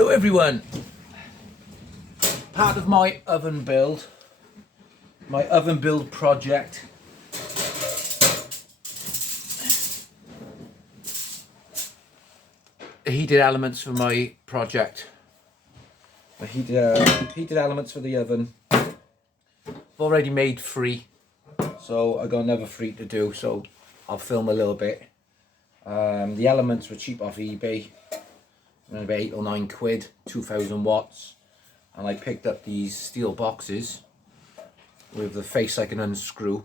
Hello everyone. Part of my oven build project heated elements for my project. Heated elements for the oven. I've already made 3, so I got another 3 to do, so I'll film a little bit. The elements were cheap off eBay, about 8 or 9 quid, 2000 watts, and I picked up these steel boxes with the face I can unscrew.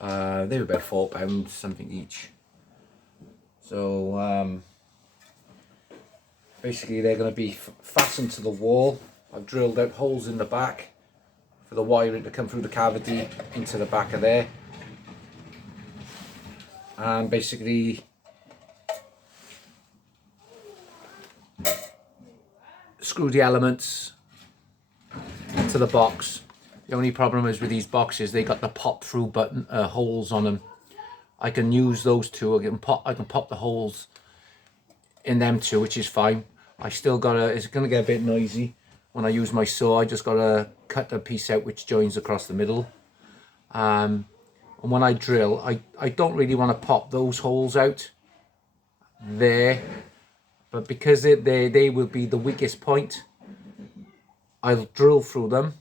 They were about £4 something each. So basically they're going to be fastened to the wall. I've drilled out holes in the back for the wiring to come through the cavity into the back of there, and basically screw the elements to the box. The only problem is with these boxes, they got the pop through button holes on them. I can use those two. I can pop the holes in them too, which is fine. I still gotta, it's gonna get a bit noisy when I use my saw. I just gotta cut the piece out which joins across the middle. And when I drill, I don't really want to pop those holes out there, but because they will be the weakest point, I'll drill through them.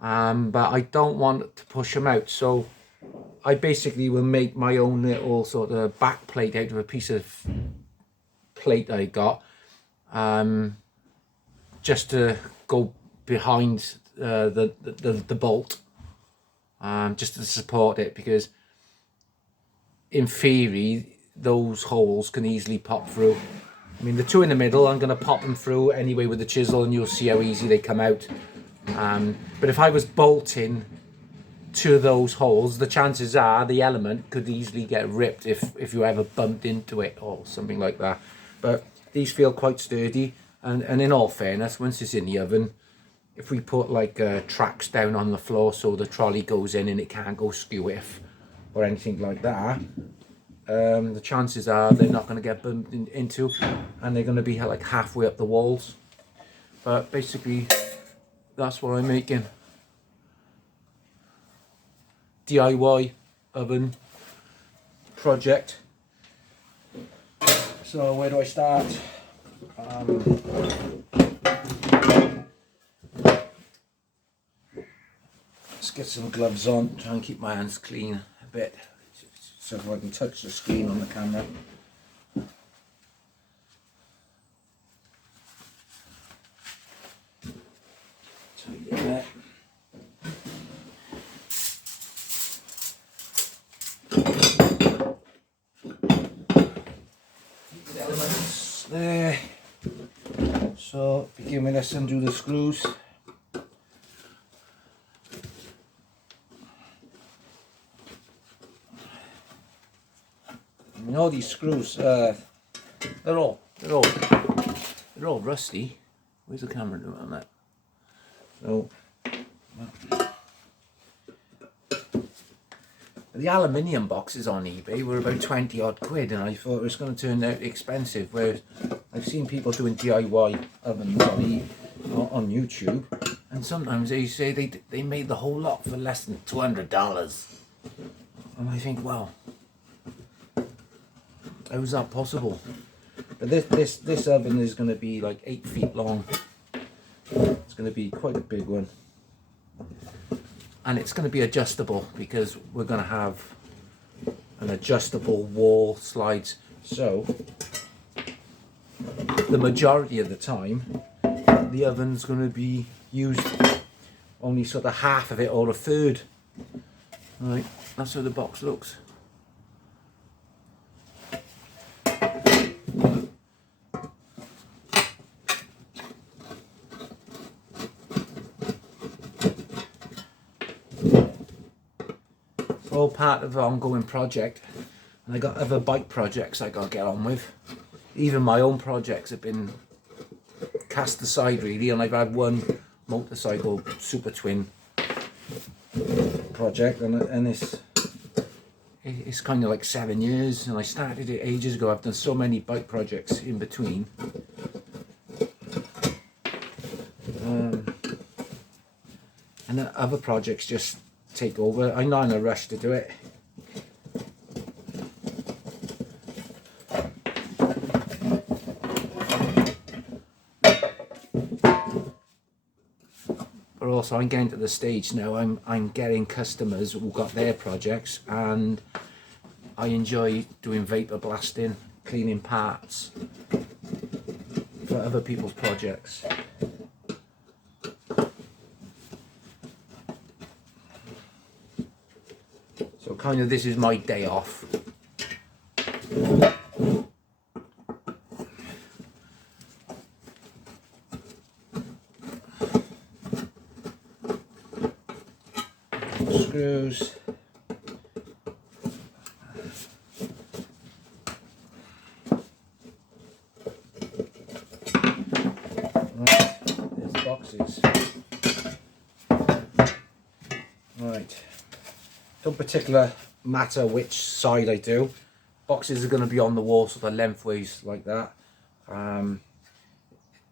But I don't want to push them out, so I basically will make my own little sort of back plate out of a piece of plate I got, just to go behind the bolt, just to support it, because in theory those holes can easily pop through. I mean, the two in the middle, I'm going to pop them through anyway with the chisel, and you'll see how easy they come out. But if I was bolting to those holes, the chances are the element could easily get ripped if you ever bumped into it or something like that. But these feel quite sturdy, and in all fairness, once it's in the oven, if we put like tracks down on the floor so the trolley goes in and it can't go skew-if or anything like that, the chances are they're not going to get bumped into, and they're going to be like halfway up the walls. But basically that's what I'm making. DIY oven project. So where do I start? Let's get some gloves on, try and keep my hands clean a bit, so I can touch the screen on the camera. Tidy that. The elements there. So begin with, let's undo the screws. You know, these screws, they're all rusty. Where's the camera doing on that? So the aluminium boxes on eBay were about 20 odd quid, and I thought it was going to turn out expensive, whereas I've seen people doing DIY ovens on YouTube, and sometimes they say they made the whole lot for less than $200, and I think, well, how is that possible? But this oven is going to be like 8 feet long. It's going to be quite a big one, and it's going to be adjustable because we're going to have an adjustable wall slides. So the majority of the time the oven's going to be used only sort of half of it or a third. Right, that's how the box looks. All part of an ongoing project, and I got other bike projects I got to get on with. Even my own projects have been cast aside really, and I've had one motorcycle super twin project, and it's kind of like 7 years, and I started it ages ago. I've done so many bike projects in between, and other projects just take over. I'm not in a rush to do it. But also I'm getting to the stage now, I'm getting customers who got their projects, and I enjoy doing vapor blasting, cleaning parts for other people's projects. So kind of this is my day off. Screws. Right, there's the boxes. Right, don't particular matter which side I do. Boxes are going to be on the wall sort of lengthways like that.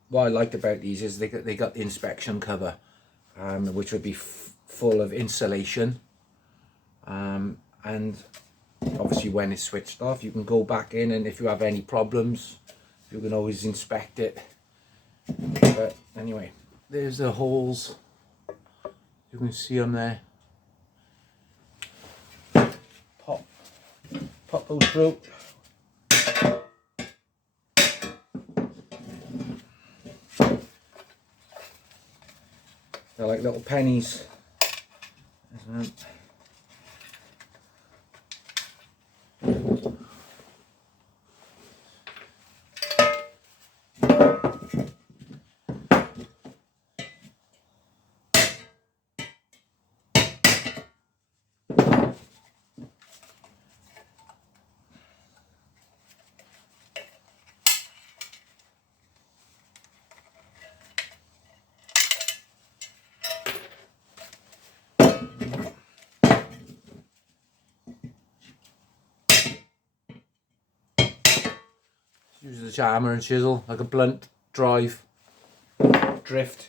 What I liked about these is they got the inspection cover, which would be full of insulation, and obviously when it's switched off you can go back in, and if you have any problems you can always inspect it. But anyway, there's the holes, you can see them there. Pop those through. They're like little pennies. Use the hammer and chisel like a blunt drive drift.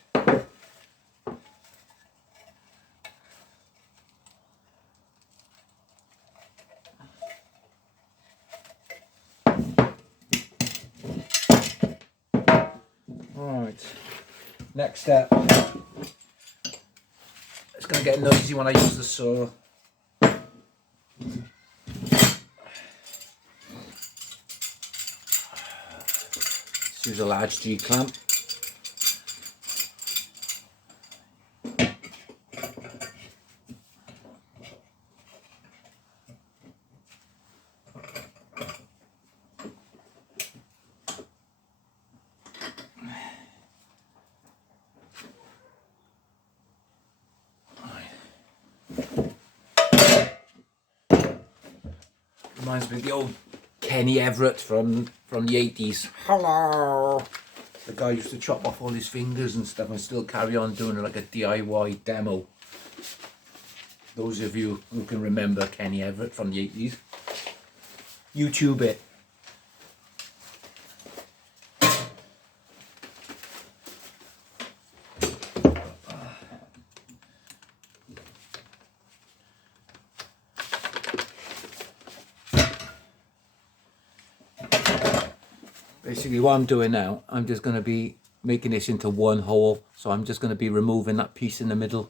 Alright, next step. It's going to get noisy when I use the saw. Use a large G clamp. Reminds me of the old Kenny Everett from the 80s. Hello! The guy used to chop off all his fingers and stuff and still carry on doing like a DIY demo. Those of you who can remember Kenny Everett from the 80s, YouTube it. Basically what I'm doing now, I'm just going to be making this into one hole, so I'm just going to be removing that piece in the middle.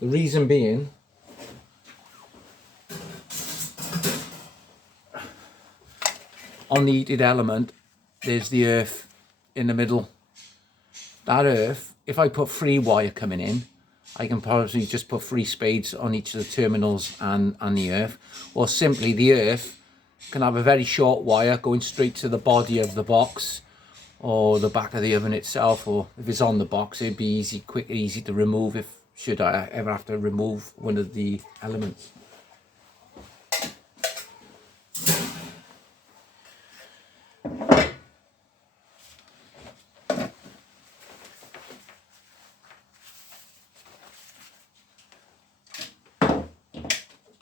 The reason being, on the heated element there's the earth in the middle. That earth, if I put 3 wire coming in, I can probably just put 3 spades on each of the terminals and the earth, or simply the earth can have a very short wire going straight to the body of the box or the back of the oven itself, or if it's on the box it'd be easy, quick, easy to remove if should I ever have to remove one of the elements.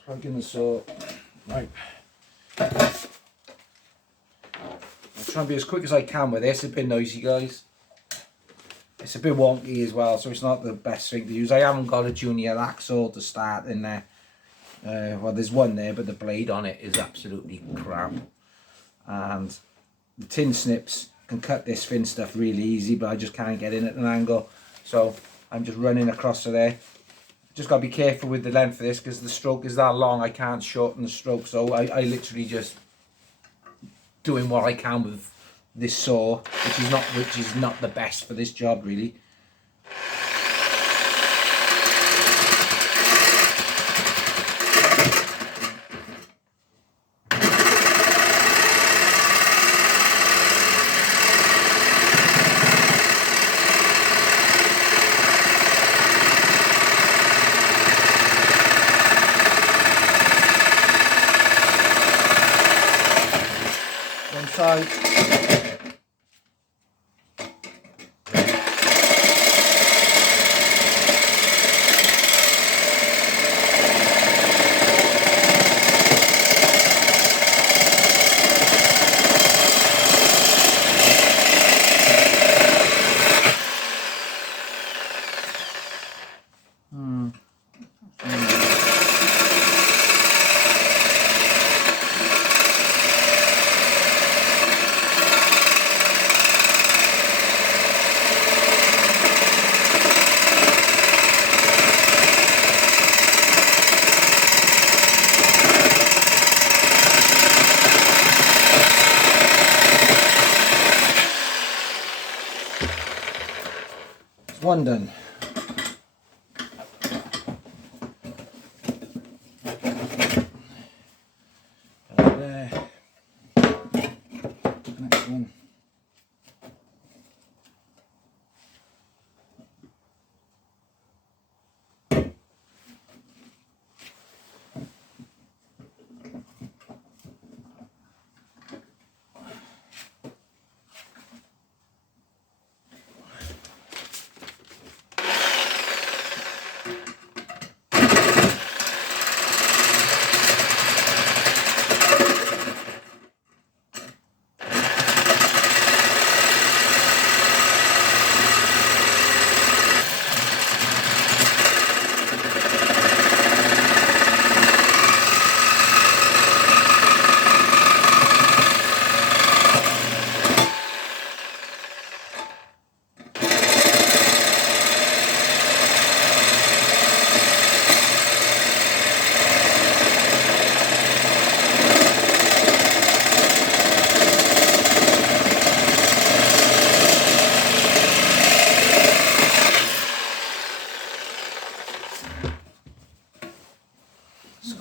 Plug in the saw. Right. I'll try and be as quick as I can with this. It's a bit noisy, guys. it's a bit wonky as well, so it's not the best thing to use. I haven't got a junior hacksaw to start in there. Well, there's one there, but the blade on it is absolutely crap. And the tin snips can cut this thin stuff really easy, but I just can't get in at an angle. So I'm just running across to there. Just got to be careful with the length of this, because the stroke is that long, I can't shorten the stroke. So I literally just doing what I can with this saw, which is not the best for this job really. One side. One done. There. Next one.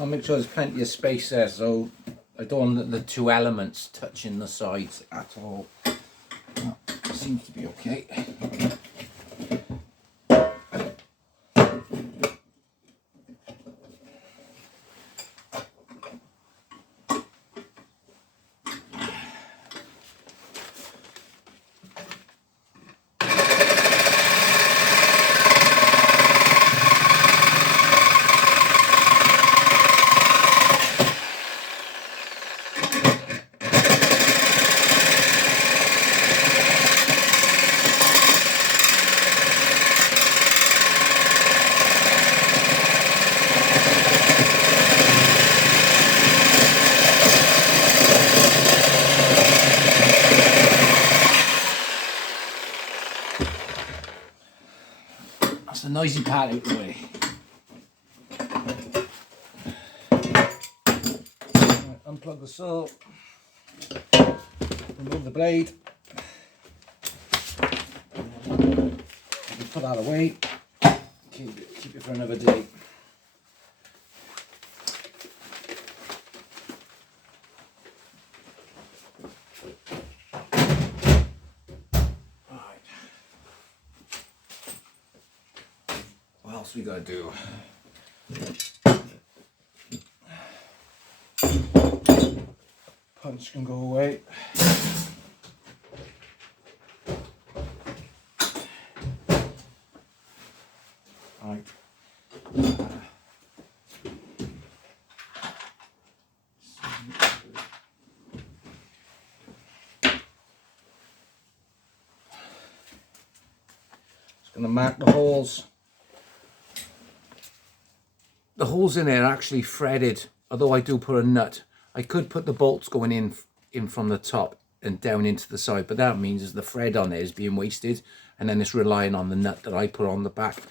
I'll make sure there's plenty of space there, so I don't want the two elements touching the sides at all. That seems to be okay. That's the noisy part out the way. Right, unplug the saw, remove the blade, put that away, keep it for another day. What else we gotta do? Punch can go away. Right. Gonna mark the holes. The holes in there are actually threaded, although I do put a nut. I could put the bolts going in from the top and down into the side, but that means the thread on there is being wasted, and then it's relying on the nut that I put on the back.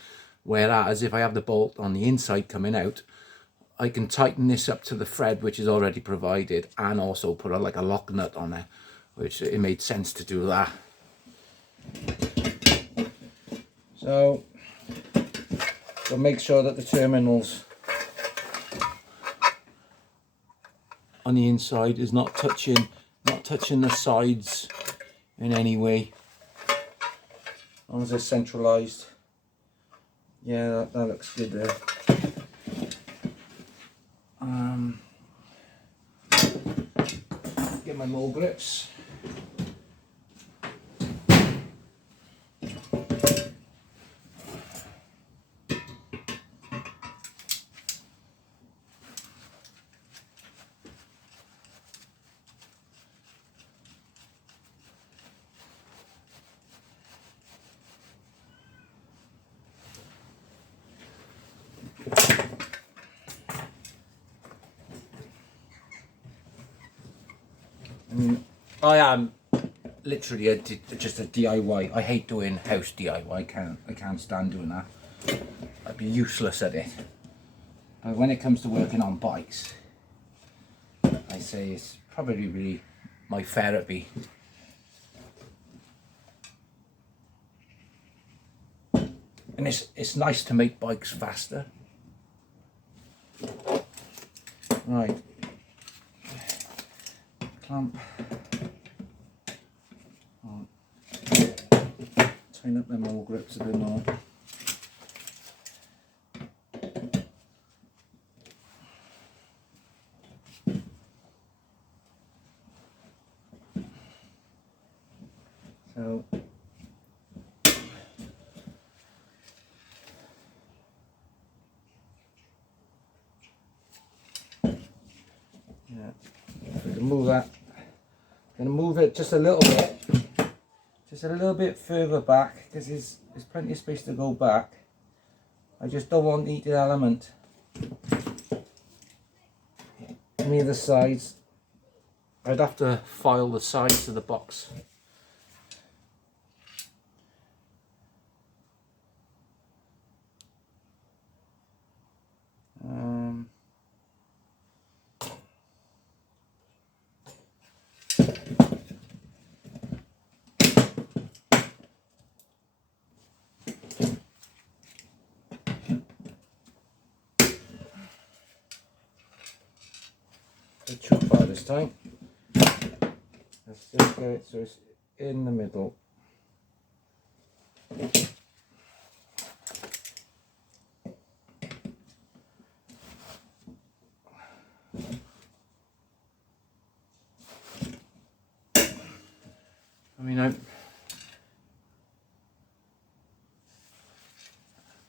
Whereas if I have the bolt on the inside coming out, I can tighten this up to the thread which is already provided, and also put like a lock nut on there, which it made sense to do that. So we'll make sure that the terminals on the inside is not touching the sides in any way. as long as they're centralized. Yeah, that looks good there. Get my mole grips. I am literally just a DIY. I hate doing house DIY. I can't stand doing that. I'd be useless at it. But when it comes to working on bikes, I say it's probably really my therapy. And it's nice to make bikes faster. Right. Clamp. Tighten up them all grips a bit more. So yeah, we can move that. Gonna move it just a little bit further back, because there's plenty of space to go back. I just don't want heated element on either sides. I'd have to file the sides of the box. Too far this time. Let's just get it so it's in the middle.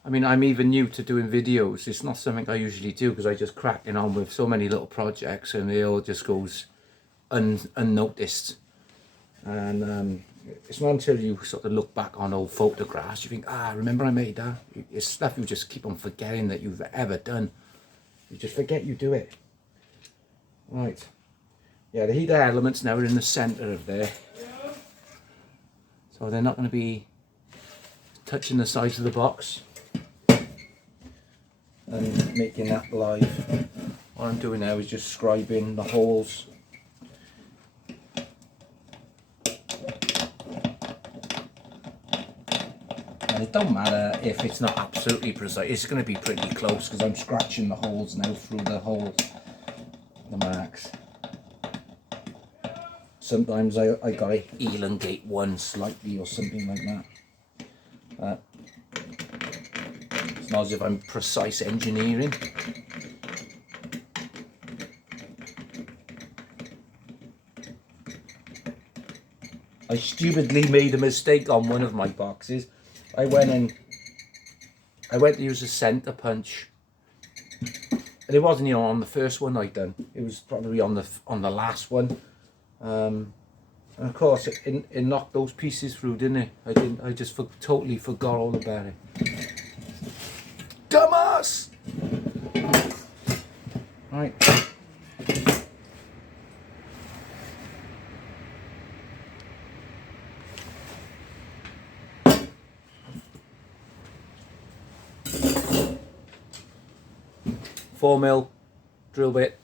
I mean, I'm even new to doing videos. It's not something I usually do, because I just cracking on with so many little projects, and it all just goes unnoticed. And it's not until you sort of look back on old photographs you think, remember I made that? It's stuff you just keep on forgetting that you've ever done. You just forget you do it. Right. Yeah, the heater elements now are in the centre of there. So they're not going to be touching the sides of the box and making that live. What I'm doing now is just scribing the holes. And it don't matter if it's not absolutely precise, it's going to be pretty close, because I'm scratching the holes now through the holes, the marks. Sometimes I gotta elongate one slightly or something like that. It's not as if I'm precise engineering. I stupidly made a mistake on one of my boxes. I went to use a centre punch, and it wasn't, on the first one I'd done. It was probably on the last one. And of course, it knocked those pieces through, didn't it? I just totally forgot all about it. Dumbass! Right. 4mm drill bit.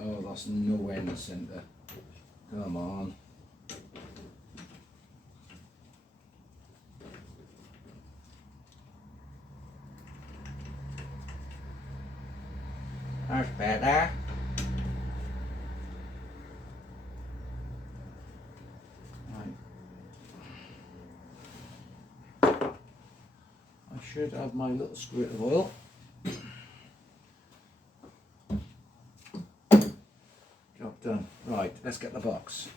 Oh, that's nowhere in the centre. Come on. That's better. Right. I should have my little squirt of oil. Job done. Right, let's get the box.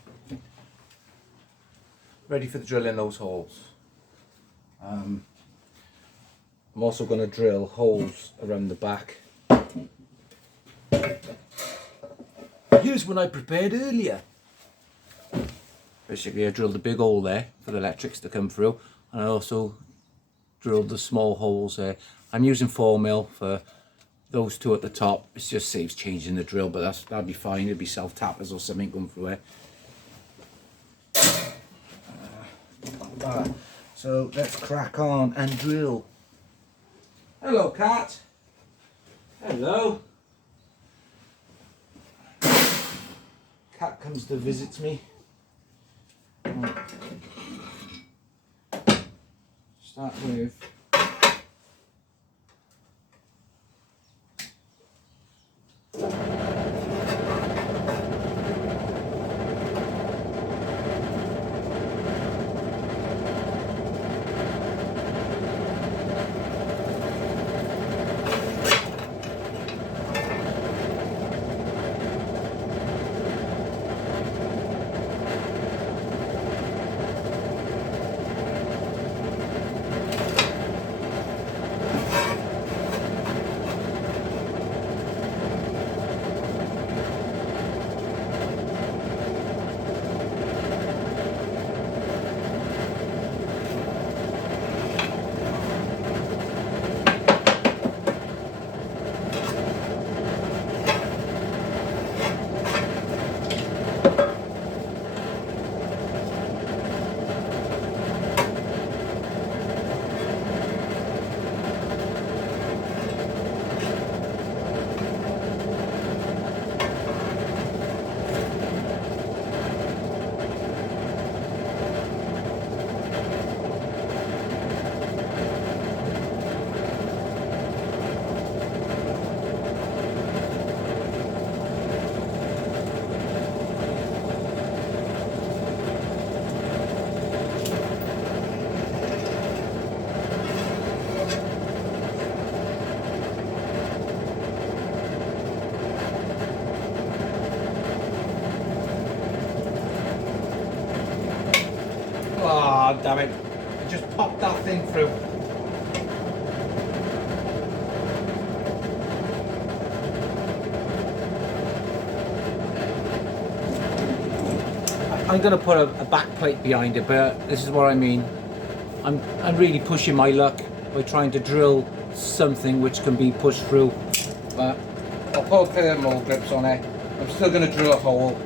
Ready for the drill in those holes. I'm also going to drill holes around the back. Here's one I prepared earlier. Basically, I drilled a big hole there for the electrics to come through, and I also drilled the small holes there. I'm using 4mm for those two at the top. It just saves changing the drill, but that'd be fine. It'd be self-tappers or something going through it. So let's crack on and drill. Hello, cat. Hello. Cat comes to visit me. Start with oh, damn it. I just popped that thing through. I'm going to put a back plate behind it, but this is what I mean. I'm really pushing my luck by trying to drill something which can be pushed through. But I'll put thermal grips on it. I'm still going to drill a hole.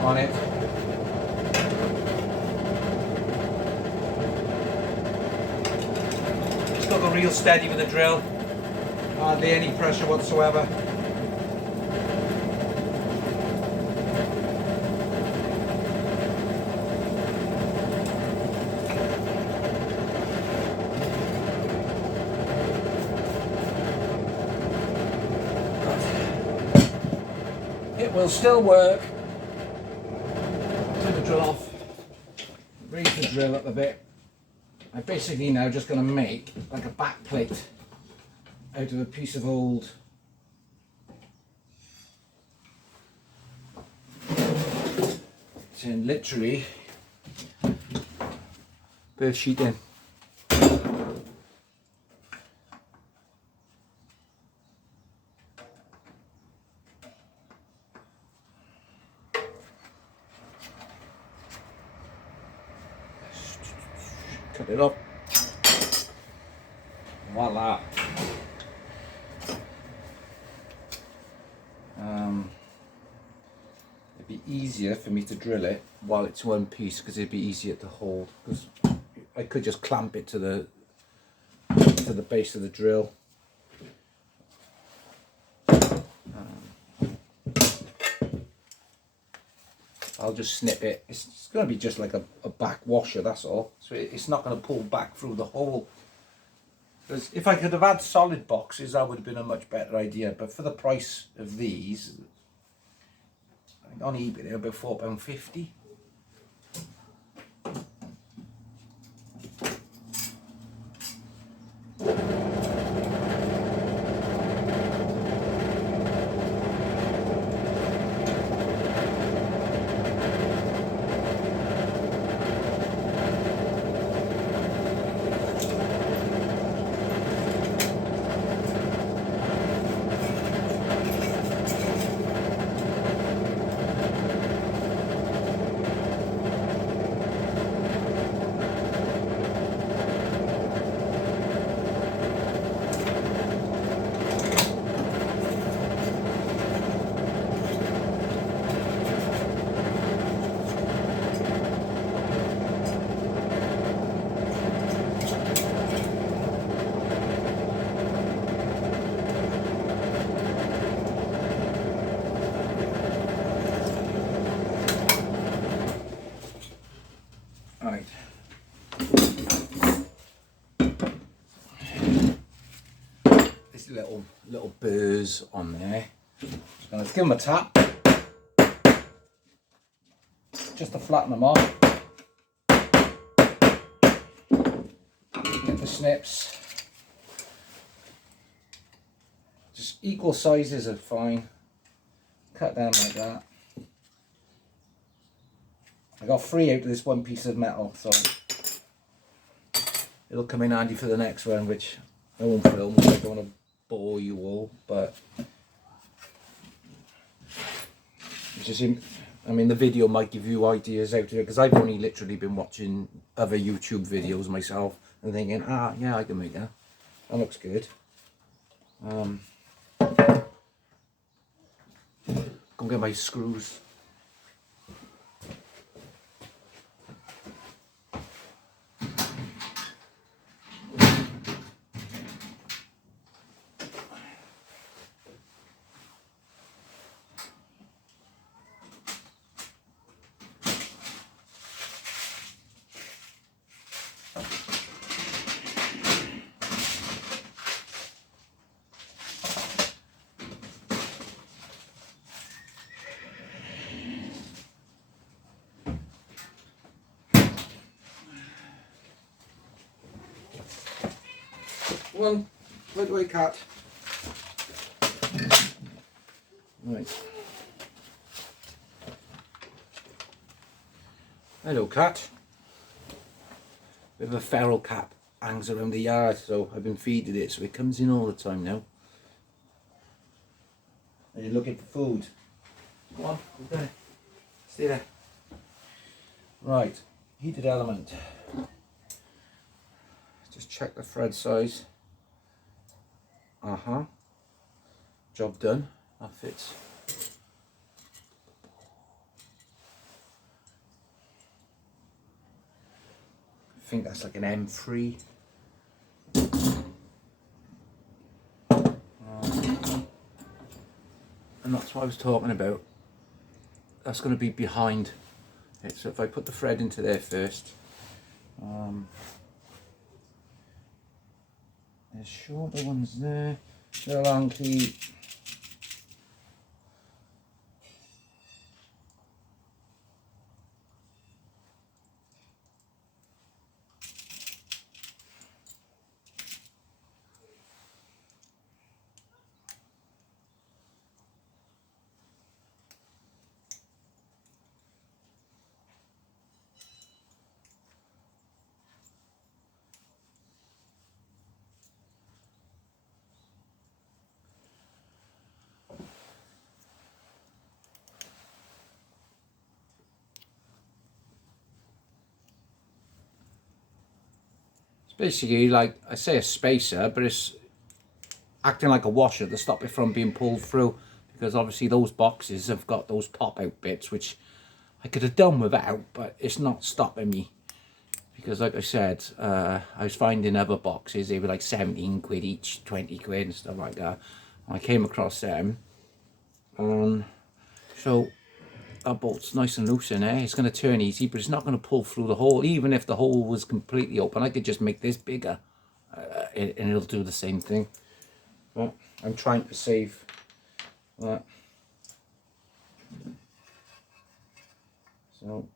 On it. Just got to go real steady with the drill. Hardly any pressure whatsoever. It will still work. turn the drill off, raise the drill up a bit. I'm basically now just going to make like a back plate out of a piece of old tin, literally bird sheeting. Cut it up. Voila. It'd be easier for me to drill it while it's one piece because it'd be easier to hold. Because I could just clamp it to the base of the drill. I'll just snip it. It's going to be just like a back washer, that's all. So it's not going to pull back through the hole. Because if I could have had solid boxes, that would have been a much better idea. But for the price of these, I think on eBay they're about £4.50. Right. This little burrs on there. Just gonna give them a tap, just to flatten them off. Get the snips. Just equal sizes are fine. Cut down like that. I got 3 out of this one piece of metal, so it'll come in handy for the next one, which I won't film because I don't want to bore you all, but it's just, I mean, the video might give you ideas out there, because I've only literally been watching other YouTube videos myself and thinking, yeah, I can make that. That looks good. Go get my screws. One, where do I cut? Right. Hello, cat. We have a feral cat, hangs around the yard, so I've been feeding it, so it comes in all the time now. Are you looking for food? Come on, go there. Stay there. Right, heated element. Just check the thread size. Job done. That fits. I think that's like an M3. And that's what I was talking about. That's going to be behind it. So if I put the thread into there first, there's shorter ones there. They're along the basically like I say a spacer, but it's acting like a washer to stop it from being pulled through, because obviously those boxes have got those pop out bits which I could have done without, but it's not stopping me, because like I said, I was finding other boxes, they were like 17 quid each, 20 quid and stuff like that. I came across them, so that bolt's nice and loose in there. It's going to turn easy, but it's not going to pull through the hole. Even if the hole was completely open, I could just make this bigger, and it'll do the same thing. But I'm trying to save that. So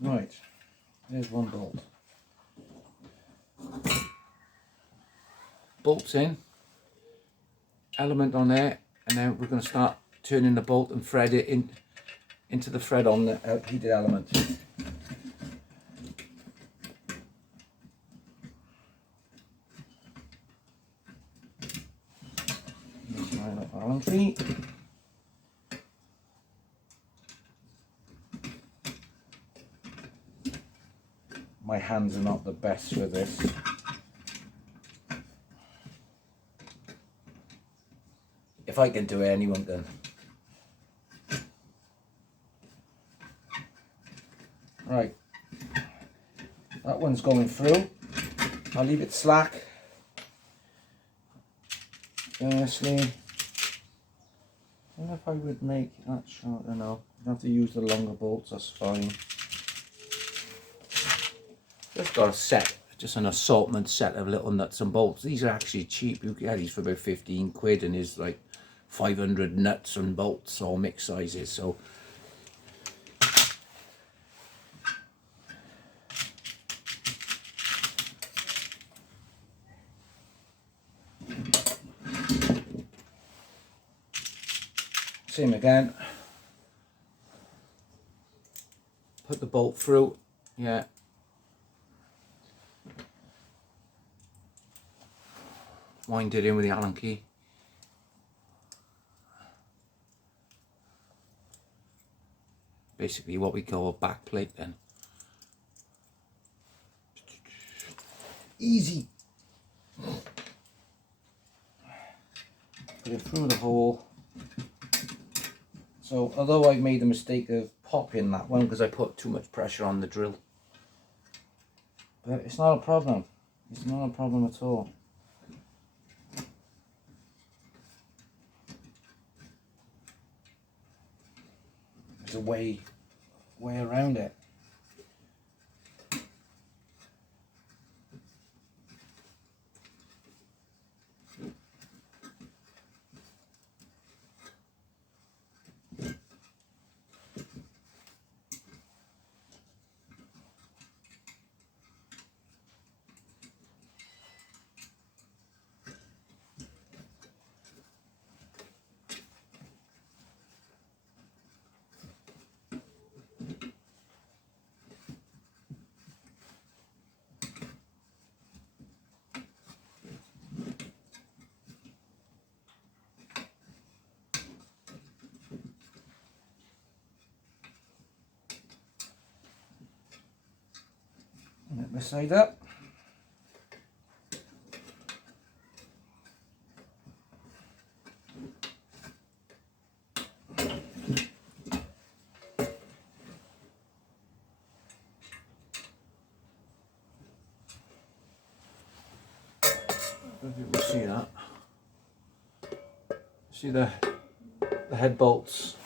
right, there's one bolt. Bolts in, element on there, and then we're going to start turning the bolt and thread it into the thread on the heated element. Let's line up Allen key. My hands are not the best for this. If I can do it, anyone can. Right, that one's going through. I'll leave it slack. Firstly, I don't know if I would make that shorter now. I have to use the longer bolts, that's fine. Just got a set, just an assortment set of little nuts and bolts. These are actually cheap. You can get these for about 15 quid, and there's like 500 nuts and bolts, all mixed sizes. So same again. Put the bolt through, yeah. Wind it in with the Allen key. Basically what we call a back plate then. Easy. Put it through the hole. So although I made the mistake of popping that one because I put too much pressure on the drill, but it's not a problem. It's not a problem at all. There's a way around it. Let this side up. if you can see that. See the head bolts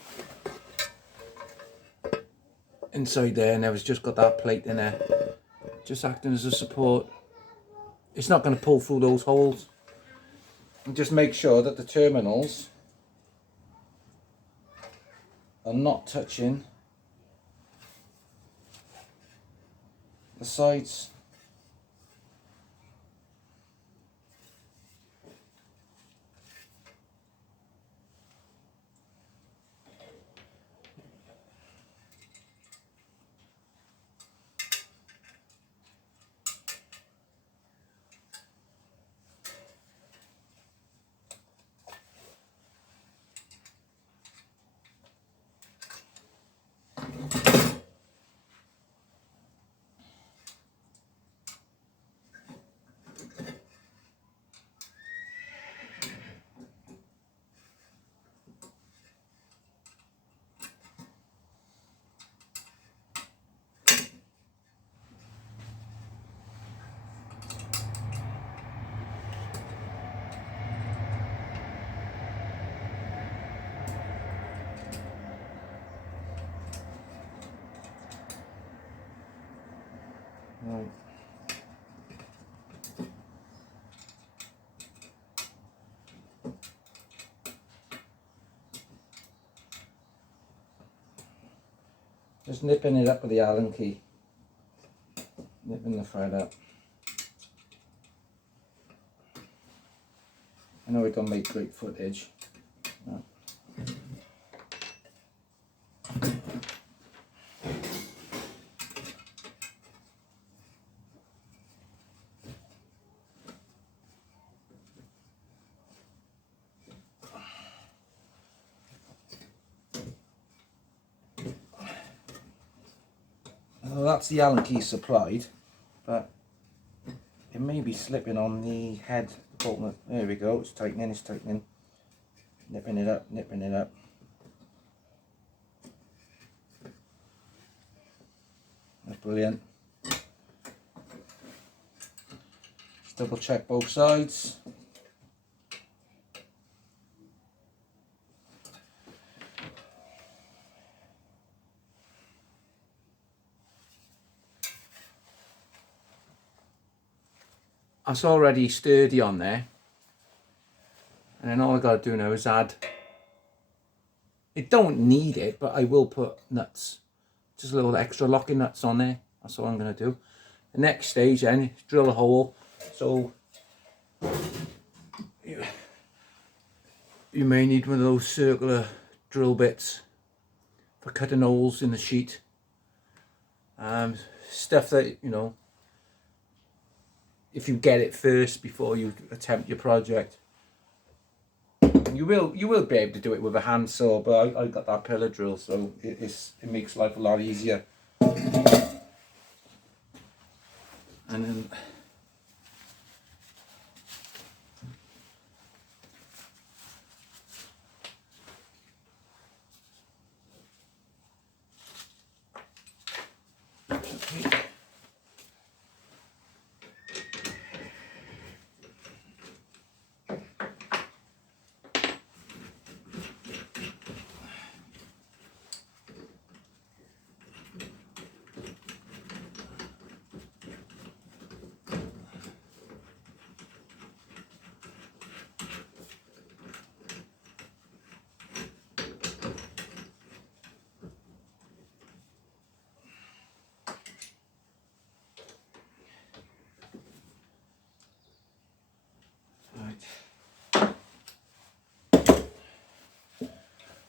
inside there, and it's just got that plate in there, just acting as a support. It's not going to pull through those holes. And just make sure that the terminals are not touching the sides. Right. Just nipping it up with the Allen key. Nipping the thread up. I know it don't make great footage. No. Well, that's the Allen key supplied, but it may be slipping on the head bolt. There we go, it's tightening, it's tightening. Nipping it up, nipping it up. That's brilliant. Just double check both sides. That's already sturdy on there, and then all I got to do now is add, it don't need it, but I will put nuts, just a little extra locking nuts on there. That's all I'm going to do. The next stage then is drill a hole. So you may need one of those circular drill bits for cutting holes in the sheet. Stuff that, you know, if you get it first before you attempt your project, you will be able to do it with a handsaw, but I got that pillar drill, so it makes life a lot easier. And then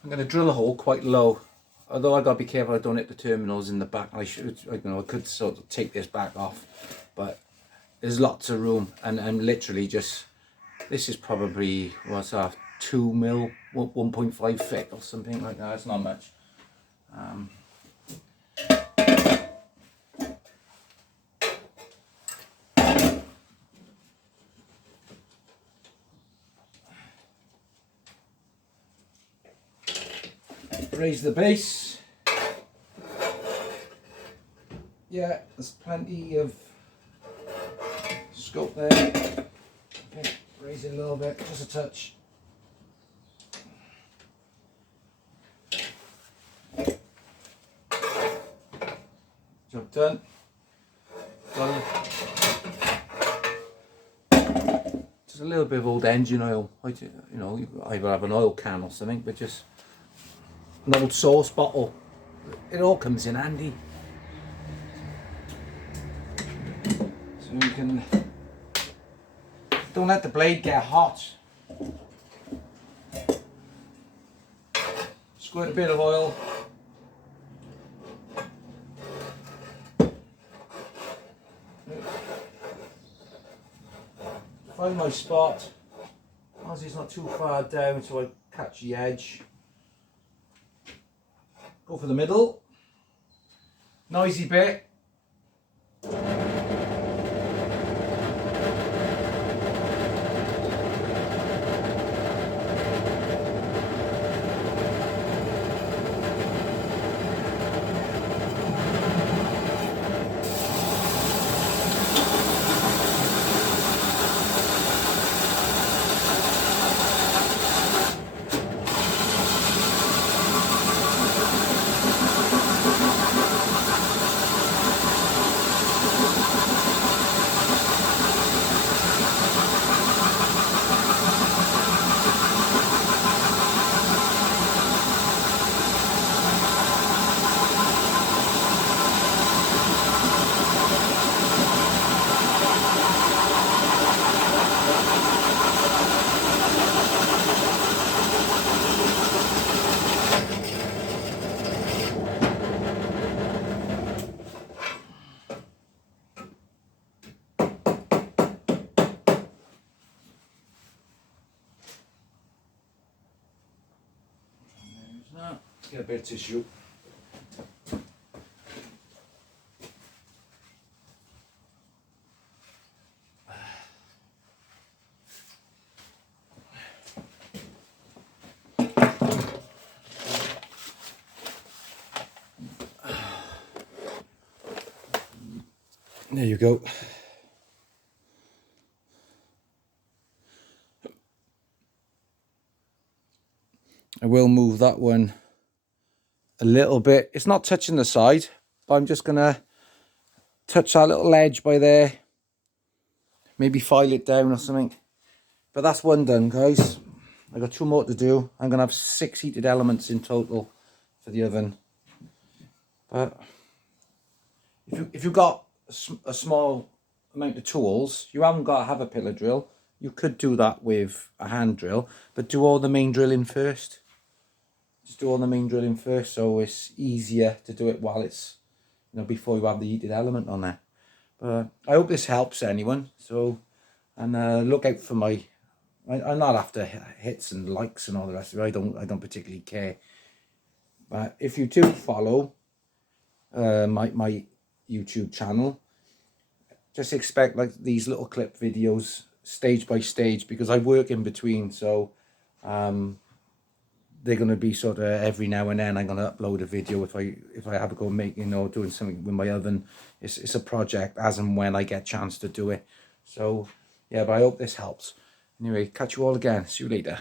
I'm going to drill a hole quite low, although I got to be careful I don't hit the terminals in the back. I could sort of take this back off, but there's lots of room, and I'm literally just, this is probably, what's that, 2 mil, 1.5 thick or something like that. It's not much. Raise the base. Yeah, there's plenty of scope there. Okay, raise it a little bit, just a touch. Job done. Done. Just a little bit of old engine oil. You know, you either have an oil can or something, but just an old sauce bottle. It all comes in handy. So you can, don't let the blade get hot. Squirt a bit of oil. Find my spot, as it's not too far down so I catch the edge. Go for the middle. Noisy bit. Let's get a bit of tissue. There you go. I will move that one a little bit. It's not touching the side, but I'm just gonna touch that little edge by there. Maybe file it down or something. But that's one done, guys. I got 2 more to do. I'm gonna have 6 heated elements in total for the oven. But if you've got a small amount of tools, you haven't got to have a pillar drill. You could do that with a hand drill, but do all the main drilling first. Just do all the main drilling first, so it's easier to do it while it's, you know, before you have the heated element on there. But I hope this helps anyone. So, and look out for my. I'm not after hits and likes and all the rest of it. I don't particularly care. But if you do follow my YouTube channel, just expect like these little clip videos stage by stage, because I work in between, so they're going to be sort of every now and then I'm going to upload a video if I have a go making or doing something with my oven. It's a project as and when I get a chance to do it. So yeah, but I hope this helps. Anyway, catch you all again. See you later.